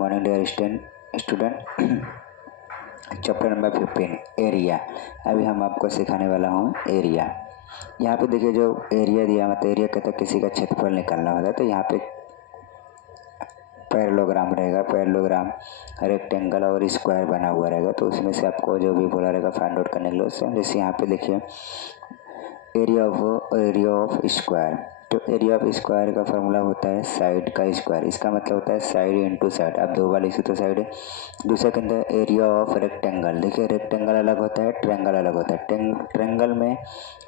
Morning dear student. Chapter number 15 area. अभी हम आपको सिखाने वाला हूँ एरिया। यहाँ पे देखिए जो एरिया दिया मतलब एरिया कहता है किसी का क्षेत्रफल निकालना होता है। तो यहाँ पे पैरेललोग्राम रहेगा, पैरेललोग्राम रेक्टेंगल और स्क्वायर बना हुआ रहेगा। तो उसमें से आपको जो भी बोला रहेगा फाइंड आउट करने के लिए उससे जैसे यहाँ पे देखिए एरिया ऑफ स्क्वायर। तो एरिया ऑफ स्क्वायर का फॉर्मूला होता है साइड का स्क्वायर। इसका मतलब होता है साइड इंटू साइड। आप दो बार लिख सकते हो साइड है। दूसरा के अंदर एरिया ऑफ रेक्टेंगल। देखिए रेक्टेंगल अलग होता है, ट्रायंगल अलग होता है। ट्रायंगल में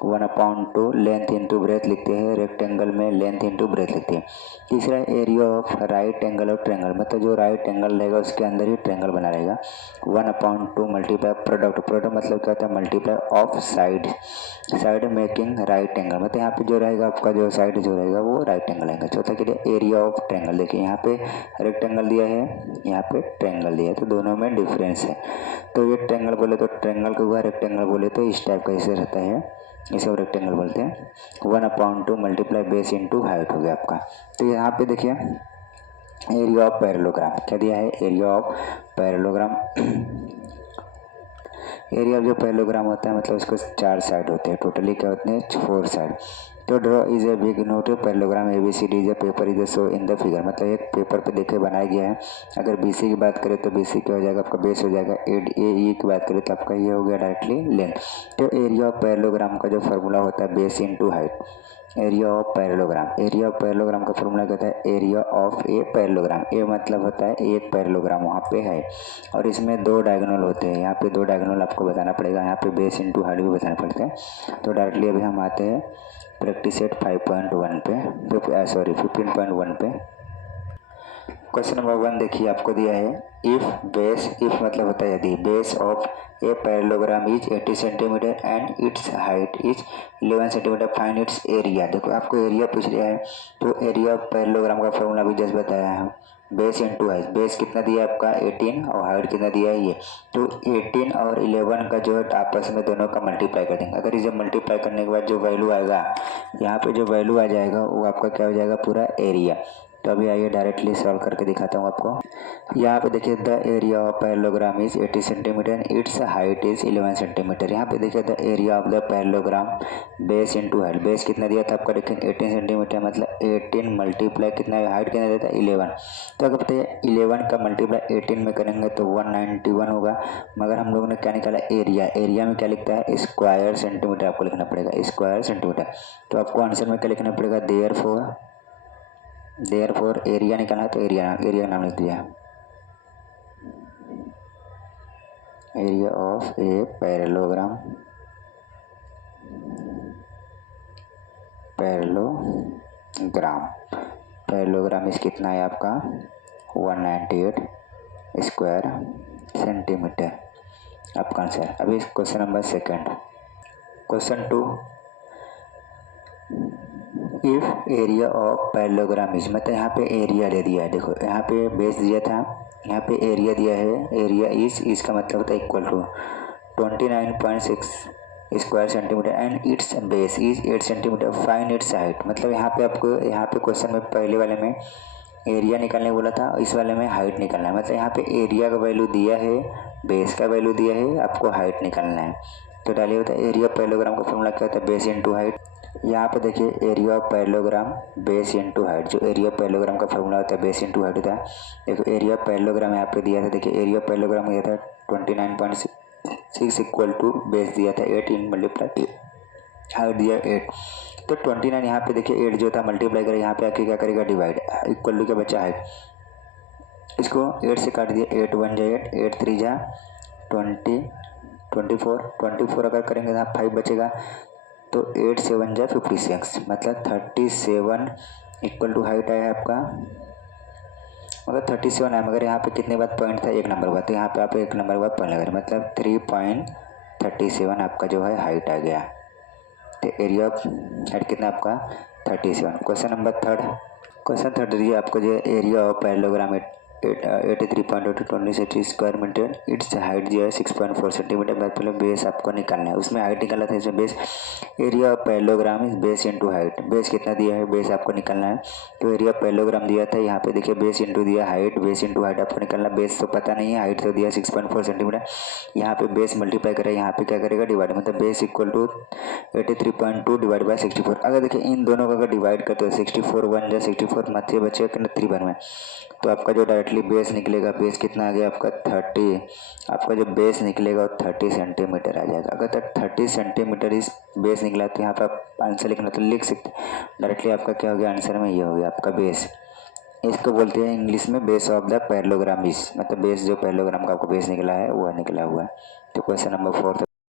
1/2 लेंथ इंटू ब्रेथ लिखते हैं, रेक्टेंगल में लेंथ इंटू ब्रेथ लिखते हैं। तीसरा एरिया ऑफ राइट एंगल और ट्रायंगल, मतलब जो राइट एंगल रहेगा उसके अंदर ही ट्रायंगल बना रहेगा। 1/2 मल्टीप्लाई प्रोडक्ट मतलब क्या होता है multiply of side making right angle. मतलब यहाँ पे जो रहेगा आपका जो साइड जो रहेगा वो राइट एंगल आएगा। चौथा के लिए एरिया ऑफ ट्रायंगल। देखिए यहाँ पे रेक्टेंगल दिया है, यहाँ पे ट्रायंगल दिया है, तो दोनों में डिफरेंस है। तो ये ट्रायंगल बोले तो ट्रायंगल को हुआ, रेक्टेंगल बोले तो इस टाइप का ऐसे रहता है, इसे हम रेक्टेंगल बोलते हैं। 1/2 मल्टीप्लाई बेस इंटू हाइट हो गया आपका। तो यहाँ पे देखिए एरिया ऑफ पैरेललोग्राम क्या दिया है, एरिया ऑफ पैरेललोग्राम। एरिया जो पैरेललोग्राम होता है मतलब इसको 4 साइड होते हैं, टोटली क्या होते हैं 4 साइड। तो draw is a big note parallelogram ABCD is a paper is show in the figure. मतलब एक पेपर पे देखे बनाया गया है। अगर BC की बात करें तो BC क्या हो जाएगा आपका बेस हो जाएगा। AE की बात करें तो आपका ये हो गया डायरेक्टली लेंथ। तो एरिया ऑफ पैरेललोग्राम का जो फॉर्मूला होता है base into height. Area of parallelogram का फॉर्मूला कहता है एरिया ऑफ ए पैरेललोग्राम। ए मतलब होता है एक पैरेललोग्राम वहाँ पे है और इसमें 2 डायगोनल होते हैं। यहाँ पे 2 डायगोनल आपको बताना पड़ेगा, यहाँ पे बेस इंटू हाइट भी बताना पड़ता है। तो डायरेक्टली अभी हम आते हैं प्रैक्टिस सेट 5.1 पे, सॉरी 15.1 पे। क्वेश्चन नंबर 1 देखिए आपको दिया है इफ मतलब होता है यदि base of a parallelogram is 80 centimetre and it's height is 11 centimetre, find it's area. देखो आपको एरिया पूछ लिया है। तो एरिया ऑफ पैरेललोग्राम का फॉर्मूला भी जस्ट बताया है, बेस इंटू हाइट। बेस कितना दिया है आपका 18 और हाइट कितना दिया है ये। तो 18 और 11 का जो है आपस में दोनों का मल्टीप्लाई कर देंगे। अगर इसे मल्टीप्लाई करने के बाद जो वैल्यू आएगा, यहाँ पे जो वैल्यू आ जाएगा वो आपका क्या हो जाएगा पूरा एरिया। तो अभी आइए डायरेक्टली सॉल्व करके दिखाता हूँ आपको। यहाँ पे देखिए the area of parallelogram is 80 centimetre and it's height is 11 centimetre. यहाँ पे देखिए the area of the parallelogram base into height. Base कितना दिया था आपका देखिए 18 सेंटीमीटर, मतलब 18 मल्टीप्लाई कितना हाइट कितना देता है 11। तो अगर बताइए 11 का मल्टीप्लाई 18 में करेंगे तो 191 होगा। मगर हम लोगों ने क्या निकाला एरिया में क्या लिखता है स्क्वायर सेंटीमीटर आपको लिखना पड़ेगा, स्क्वायर सेंटीमीटर। तो आपको आंसर में क्या लिखना पड़ेगा देयरफॉर एरिया निकालना है तो एरिया नाम लिख दिया, एरिया ऑफ ए पैरेललोग्राम इस कितना है आपका 198 स्क्वायर सेंटीमीटर आपका आंसर। अभी question number 2। Question 2 if area of parallelogram is, मतलब यहाँ पे एरिया दे दिया है। देखो यहाँ पे बेस दिया था, यहाँ पे एरिया दिया है। एरिया इसका मतलब होता है equal to 29.6 square centimetre and its base is 8 centimetre, find its height. मतलब यहाँ पे आपको यहाँ पे क्वेश्चन में पहले वाले में एरिया निकालने बोला था, इस वाले में हाइट निकालना है। मतलब यहाँ पे एरिया का वैल्यू दिया है, बेस का वैल्यू दिया है, आपको हाइट निकालना है। तो डालिए होता है एरिया पैरेललोग्राम का फॉर्मूला क्या होता है बेस इंटू हाइट। यहाँ पे देखिए area of parallelogram base into height. जो एरिया पैरेललोग्राम का फॉर्मूला होता है बेस इंटू हाइट होता है। देखो एरिया पैरेललोग्राम यहाँ पे दिया था, देखिए एरिया पैरेललोग्राम दिया था 29.6 इक्वल टू बेस दिया था 18 मल्टीप्लाई हाइट दिया 8। तो 29 यहाँ पे देखिए 8 जो था मल्टीप्लाई करेगा, यहाँ पे आके क्या करेगा डिवाइड, इक्वल टू क्या बचा हाइट। इसको 8 से काट दिया, 8 1 जा 8, 8 3 जा 20, 24 अगर करेंगे तो यहाँ 5 बचेगा। तो 8 7 जा 56, मतलब 37 इक्वल टू हाइट आया आपका, मतलब 37 है। मगर यहाँ पे कितने बाद पॉइंट था, 1 नंबर बाद, तो यहाँ पे आप 1 नंबर बाद पॉइंट लगा रहे, मतलब 3.37 आपका जो है हाइट आ गया। तो एरिया ऑफ हाइट कितना आपका 37। क्वेश्चन नंबर 3 दिया आपको जो area of parallelogram 83.20 square metre. Its height जो है 6.4 सेंटीमीटर। पहले बेस आपको निकालना है, उसमें हाइट निकाला था, इसमें base area of parallelogram is base into height. Base कितना दिया है, बेस आपको निकालना है। तो एरिया ऑफ पैरेललोग्राम दिया था, यहाँ पे देखिए बेस इंटू दिया हाइट, बेस इंटू हाइट आपको निकालना। बेस तो पता नहीं है, हाइट तो दिया 6.4 सेंटीमीटर। यहाँ पे बेस मल्टीप्लाई करें, यहाँ पे क्या करेगा, डिवाइड, मतलब base equal to 83.2 divide by 64। अगर देखिए इन दोनों को अगर डिवाइड करते हो 64 1 जा 64 मध्य बचेगा कितना 3 वन में, तो आपका जो डायरेक्टली बेस निकलेगा, बेस कितना आ गया आपका 30, आपका जो बेस निकलेगा वो 30 सेंटीमीटर आ जाएगा। अगर तक 30 सेंटीमीटर इस बेस निकला तो यहाँ पर आप आंसर लिखना तो लिख सकते डायरेक्टली। आपका क्या हो गया आंसर में, ये हो गया आपका बेस। इसको बोलते हैं इंग्लिश में base of the parallelogram is, मतलब बेस जो पैरेललोग्राम का आपको बेस निकला है वो निकला हुआ है। तो क्वेश्चन नंबर 4